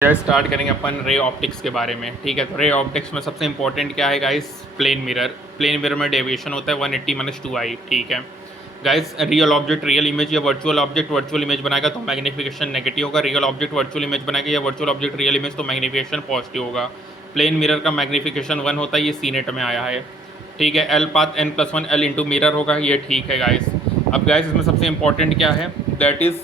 Start करेंगे अपन ray optics के बारे में। ठीक है, तो रे ऑप्टिक्स में सबसे इंपॉर्टेंट क्या है guys? Plane mirror. Plane mirror में डेविएशन होता है 180 - 2i। ठीक है guys, real object real image या वर्चुअल ऑब्जेक्ट वर्चुअल इमेज बनाएगा तो मैग्निफिकेशन नेगेटिव होगा। रियल ऑब्जेक्ट वर्चुअल इमेज बनाएगा या वर्चुअल ऑब्जेक्ट रियल इमेज तो मैग्निफिकेशन पॉजिटिव होगा। प्लेन मिरर का मैग्निफिकेशन 1 होता है, ये सीनेट में आया है। ठीक है, L path n+1 L into mirror होगा, ये ठीक है गाइस। अब गाइस इसमें सबसे इंपॉर्टेंट क्या है? That is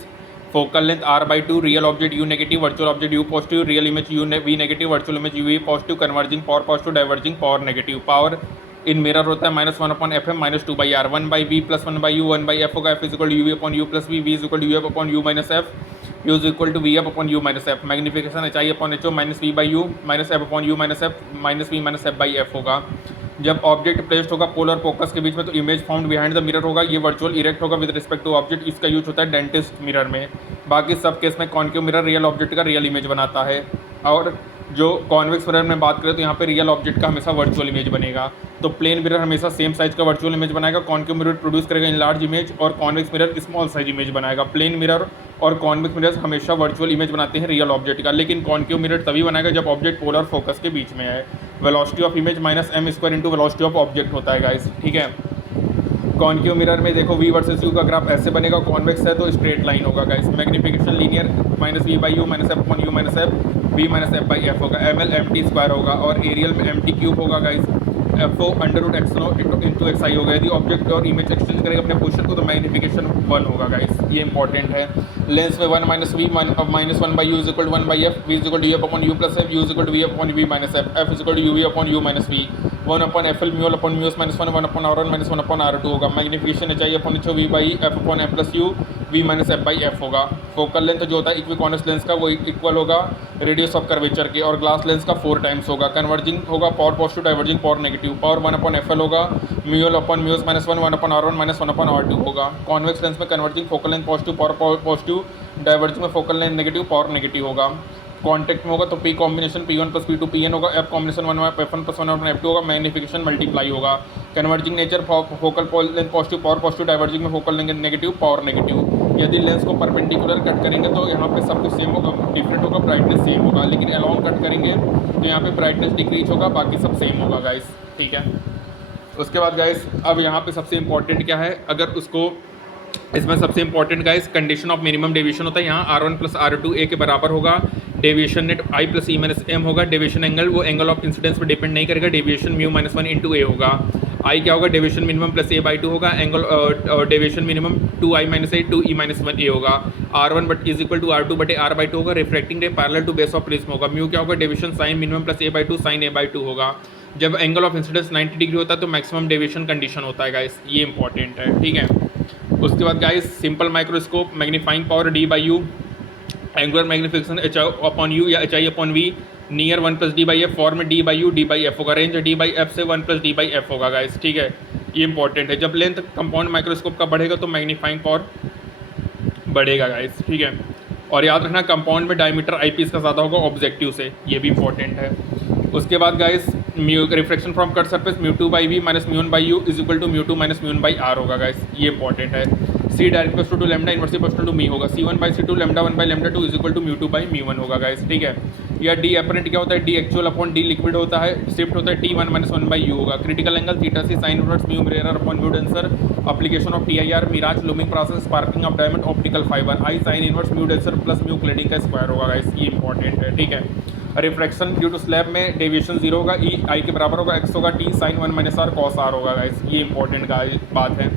focal length r/2, real object u negative, virtual object u positive, real image v negative, virtual image v positive, converging power positive, diverging power negative. Power in mirror होता है -1/fm -2/r, 1/v + 1/u 1/f होगा। f = uv/u + v, v = uf/u - f, u = vf/u - f। Magnification hi/ho -v/u -f/u -f -v -f/f होगा। जब object placed होगा पोल और focus के बीच में तो image found behind the mirror होगा, ये वर्चुअल इरेक्ट होगा विद रिस्पेक्ट टू ऑब्जेक्ट। इसका यूज होता है डेंटिस्ट मिरर में। बाकी सब केस में कॉन्केव मिरर रियल ऑब्जेक्ट का रियल इमेज बनाता है। और जो कॉन्वेक्स मिरर में बात करें तो यहाँ पे रियल ऑब्जेक्ट का हमेशा वर्चुअल इमेज बनेगा। तो प्लेन मिरर हमेशा सेम साइज का वर्चुअल इमेज बनाएगा, कॉन्केव मिरर प्रोड्यूस करेगा इन लार्ज इमेज, और convex mirror small size image बनाएगा। प्लेन मिरर और कॉन्वेक्स मिरर हमेशा वर्चुअल इमेज बनाते हैं रियल ऑब्जेक्ट का, लेकिन कॉन्केव मिरर तभी बनाएगा जब ऑब्जेक्ट पोलर फोकस के बीच में है। Velocity of image -m² into velocity of object होता है गाइस। ठीक है, कॉन्केव मिरर में देखो v वर्सेस u का ग्राफ ऐसे बनेगा, कॉन्वेक्स है तो स्ट्रेट लाइन होगा guys. Magnification linear -v/u -f/u -f v -f/f होगा। ml mt² होगा और एरियल में mt³ होगा गाइस। fo √x xi होगा। यदि ऑब्जेक्ट और इमेज एक्सचेंज करेगा अपने पोजीशन को तो मैग्निफिकेशन 1 होगा गाइस, ये इंपॉर्टेंट है। लेंस में 1 - v -1/u = 1/f, v = u/u + f, u = v/v -f, f = uv/u -v, 1/fl μl/μs -1 1/r1 -1/r2 होगा। Magnification hi/ho v/f/f+u v -f/f होगा। फोकल लेंथ जो होता है इक्विकॉनस लेंस का वो इक्वल होगा रेडियस ऑफ कर्वेचर के, और ग्लास लेंस का 4 टाइम्स होगा। कन्वर्जिंग होगा power positive, diverging power negative. Power 1/fl होगा, μl/μs -1 1/r1 -1/r2 होगा। कॉन्वेक्स लेंस में converging focal length positive, power positive, diverging में focal length negative, power negative होगा। कॉन्टैक्ट में होगा तो P combination P1 + P2 Pn होगा, F कॉम्बिनेशन 1/f1 + 1/f2 होगा। मैग्निफिकेशन मल्टीप्लाई होगा। Converging nature focal length positive, power positive, diverging में focal length negative, power negative. यदि लेंस को परपेंडिकुलर कट करेंगे तो यहाँ पे सब कुछ सेम होगा, डिफरेंट होगा, ब्राइटनेस सेम होगा, लेकिन अलॉन्ग कट करेंगे तो यहाँ पे ब्राइटनेस डिक्रीज होगा, बाकी सब सेम होगा गाइस। ठीक है, उसके बाद गाइस अब यहाँ पे सबसे इंपॉर्टेंट क्या है? अगर उसको इसमें सबसे important guys condition of minimum deviation होता है। यहाँ r1 + r2 a के बराबर होगा। Deviation net i + e - m होगा। डेविएशन एंगल वो एंगल ऑफ इंसिडेंस पर डिपेंड नहीं करेगा। डेविएशन μ -1 × a होगा। i क्या होगा? डेविएशन मिनिमम + a/2 होगा। Angle deviation minimum 2i - a 2e - 1 a होगा। r1 = r2/r/2 होगा। Refracting ray parallel to base of prism होगा। म्यू क्या होगा? Deviation sign minimum + a/2 sin a/2 होगा। जब एंगल ऑफ इंसिडेंस 90 डिग्री होता है तो मैक्सिमम डेविएशन कंडीशन होता है गाइस, ये इंपॉर्टेंट है। ठीक है, उसके बाद guys simple microscope, magnifying power d/u, angular magnification h/u या hi/v, नियर 1 + d/f, फॉर्म में d/u d/f होगा। रेंज d/f से 1 + d/f होगा गाइस। ठीक है, ये इंपॉर्टेंट है। जब लेंथ कंपाउंड माइक्रोस्कोप का बढ़ेगा तो मैग्नीफाइंग पावर बढ़ेगा गाइस। ठीक है, और याद रखना कंपाउंड में डायमीटर आईपीस का ज़्यादा होगा ऑब्जेक्टिव से, ये भी इंपॉर्टेंट है। उसके बाद guys reflection from cut surface μ2/v - μ1/u = μ2 - μ1/r होगा गाइस, ये इंपॉर्टेंट है। c डायरेक्ट + 2 लैम्डा इनवर्सली + 2 मी होगा। c1/c2 λ1/λ2 = μ2/μ1 होगा गाइस। ठीक है, या डी अपरेंट क्या होता है? D actual upon d liquid होता है, शिफ्ट होता है t1 - 1/u होगा। Critical angle θc sine inverse mu rarer upon mu denser. Application of TIR mirage looming process, sparking of diamond, optical fibre. I sine inverse mu denser plus mu cladding का square होगा guys, ये important है। ठीक है, refraction due to slab में deviation 0 होगा, ई आई के बराबर होगा, x होगा t sin 1 - r cos r होगा गाइस, ये इंपॉर्टेंट बात है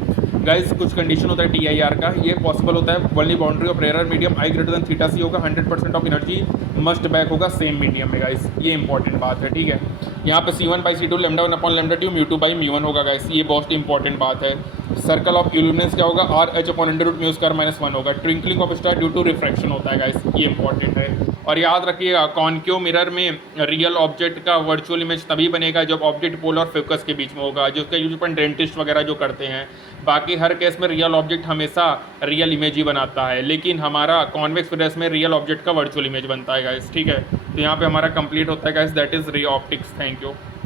गाइस। कुछ कंडीशन होता है TIR का, ये पॉसिबल होता है only boundary of rare medium i > θc होगा। 100% ऑफ एनर्जी मस्ट बैक होगा सेम मीडियम में गाइस, ये इंपॉर्टेंट बात है। ठीक है, यहाँ पे c1/c2 λ1/λ2 μ2/μ1 होगा गाइस, ये बहुत इंपॉर्टेंट बात है। सर्कल ऑफ इल्यूमिनेंस क्या होगा? RH/√μ² - 1 होगा। Twinkling of star due to refraction होता है गाइस, ये इंपॉर्टेंट है। और याद रखिएगा कॉन्केव मिरर में रियल ऑब्जेक्ट का वर्चुअल इमेज तभी बनेगा जब ऑब्जेक्ट पोल और फोकस के बीच में होगा, जिसका यूज अपन डेंटिस्ट वगैरह जो करते हैं। बाकी हर केस में रियल ऑब्जेक्ट हमेशा रियल इमेज ही बनाता है, लेकिन हमारा कॉन्वेक्स मिरर्स में रियल ऑब्जेक्ट का वर्चुअल इमेज बनता है गाइस। ठीक है, तो यहाँ पे हमारा कंप्लीट होता है guys, that is ray optics. Thank you.